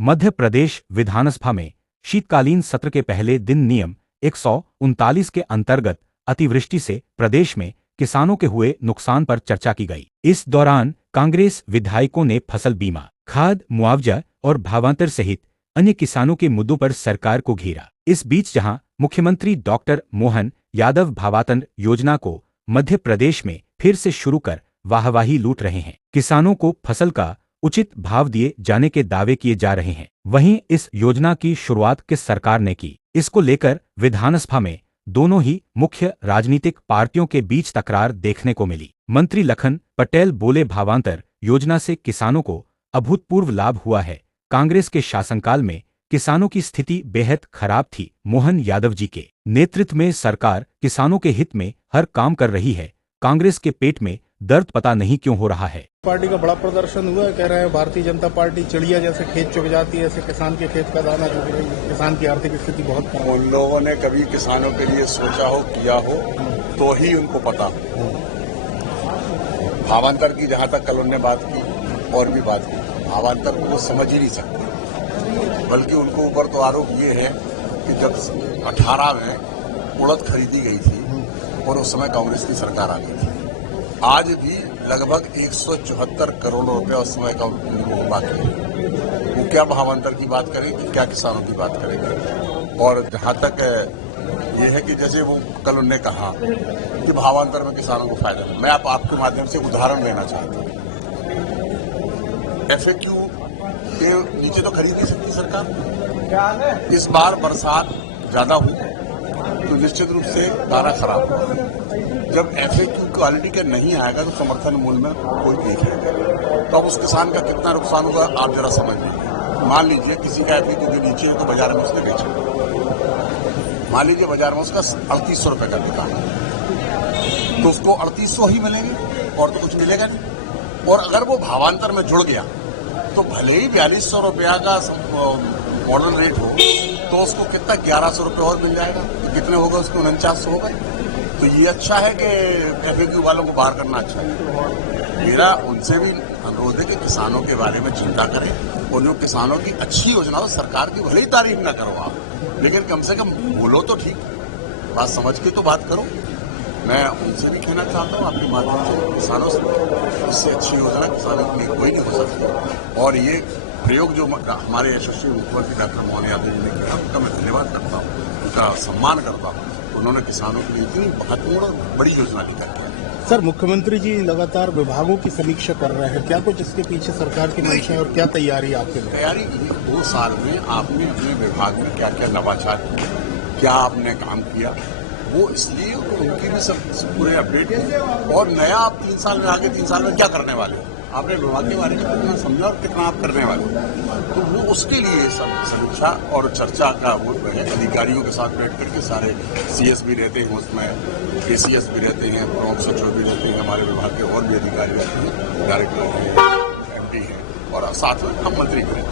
मध्य प्रदेश विधानसभा में शीतकालीन सत्र के पहले दिन नियम 139 के अंतर्गत अतिवृष्टि से प्रदेश में किसानों के हुए नुकसान पर चर्चा की गई। इस दौरान कांग्रेस विधायकों ने फसल बीमा, खाद मुआवजा और भावांतर सहित अन्य किसानों के मुद्दों पर सरकार को घेरा। इस बीच जहां मुख्यमंत्री डॉक्टर मोहन यादव भावांतर योजना को मध्य प्रदेश में फिर से शुरू कर वाहवाही लूट रहे हैं, किसानों को फसल का उचित भाव दिए जाने के दावे किए जा रहे हैं। वहीं इस योजना की शुरुआत किस सरकार ने की, इसको लेकर विधानसभा में दोनों ही मुख्य राजनीतिक पार्टियों के बीच तकरार देखने को मिली। मंत्री लखन पटेल बोले, भावांतर योजना से किसानों को अभूतपूर्व लाभ हुआ है। कांग्रेस के शासनकाल में किसानों की स्थिति बेहद खराब थी। मोहन यादव जी के नेतृत्व में सरकार किसानों के हित में हर काम कर रही है। कांग्रेस के पेट में दर्द पता नहीं क्यों हो रहा है। पार्टी का बड़ा प्रदर्शन हुआ है, कह रहे हैं भारतीय जनता पार्टी चिड़िया जैसे खेत चुग जाती है, ऐसे किसान के खेत का दाना चुग रही है। किसान की आर्थिक स्थिति बहुत खराब है। उन लोगों ने कभी किसानों के लिए सोचा हो, किया हो तो ही उनको पता। भावांतर की जहां तक कल उन्होंने बात की और भी बात की, भावांतर को वो समझ ही नहीं सकते, बल्कि उनको ऊपर तो आरोप ये है कि जब 18 में उड़द खरीदी गई थी और उस समय कांग्रेस की सरकार आ गई थी, आज भी लगभग 174 करोड़ रुपए उस समय का बाकी है। वो क्या भावांतर की बात करेंगे, क्या किसानों की बात करेंगे। और जहां तक ये है कि जैसे वो कल उन्होंने कहा कि भावांतर में किसानों को फायदा है, मैं आपके माध्यम से उदाहरण देना चाहता हूं। FAQ के नीचे तो खरीद नहीं सकती सरकार। इस बार बरसात ज्यादा हुई तो निश्चित रूप से दाना खराब हुआ। जब FAQ क्वालिटी का नहीं आएगा तो समर्थन मूल्य में कोई देख लेगा, तो अब उस किसान का कितना नुकसान होगा आप जरा समझ लीजिए। मान लीजिए किसी का FAQ के नीचे है तो बाजार में उसने बेचा, मान लीजिए बाजार में उसका 3800 रुपए का बिका, तो उसको 3800 ही मिलेंगे और तो कुछ मिलेगा नहीं। और अगर वो भावांतर में जुड़ गया तो भले ही 4200 रुपया का मॉडल रेट हो तो उसको कितना 1100 रुपये और मिल जाएगा, तो कितने होगा उसके 4900 होगा। तो ये अच्छा है कि FAQ वालों को बाहर करना अच्छा है। मेरा उनसे भी अनुरोध है कि किसानों के बारे में चिंता करें और जो किसानों की अच्छी योजना हो सरकार की भले ही तारीफ न करो आप, लेकिन कम से कम बोलो तो ठीक, बात समझ के तो बात करो। मैं उनसे भी कहना चाहता हूँ आपके माध्यम से किसानों से, इससे अच्छी योजना किसानों के लिए कोई नहीं हो सकती। और ये प्रयोग जो हमारे यशस्वी मुख्यमंत्री डॉक्टर मोहन यादव जी ने किया, उनका मैं धन्यवाद करता हूँ, उनका सम्मान करता हूँ। उन्होंने किसानों के लिए इतनी महत्वपूर्ण और बड़ी योजना लेकर के आई। सर, मुख्यमंत्री जी लगातार विभागों की समीक्षा कर रहे हैं, क्या कुछ इसके पीछे सरकार की मंशा है और क्या तैयारी आपके लिए? तैयारी 2 साल में आपने अपने विभाग में क्या क्या नवाचार किया, क्या आपने काम किया, वो इसलिए उनकी भी सब पूरे अपडेट है। और नया आप 3 साल में आगे 3 साल में क्या करने वाले हो, आपने विभाग के बारे में कितना समझा और कितना आप करने वाले हो, तो वो उसके लिए समीक्षा और चर्चा का वो है। अधिकारियों के साथ बैठ करके सारे CS भी रहते हैं उसमें, ACS भी रहते हैं, प्रमुख सचिव भी रहते हैं, हमारे विभाग के और भी अधिकारी रहते हैं, डायरेक्टर हैं, MD हैं और साथ में हम मंत्री भी रहते हैं।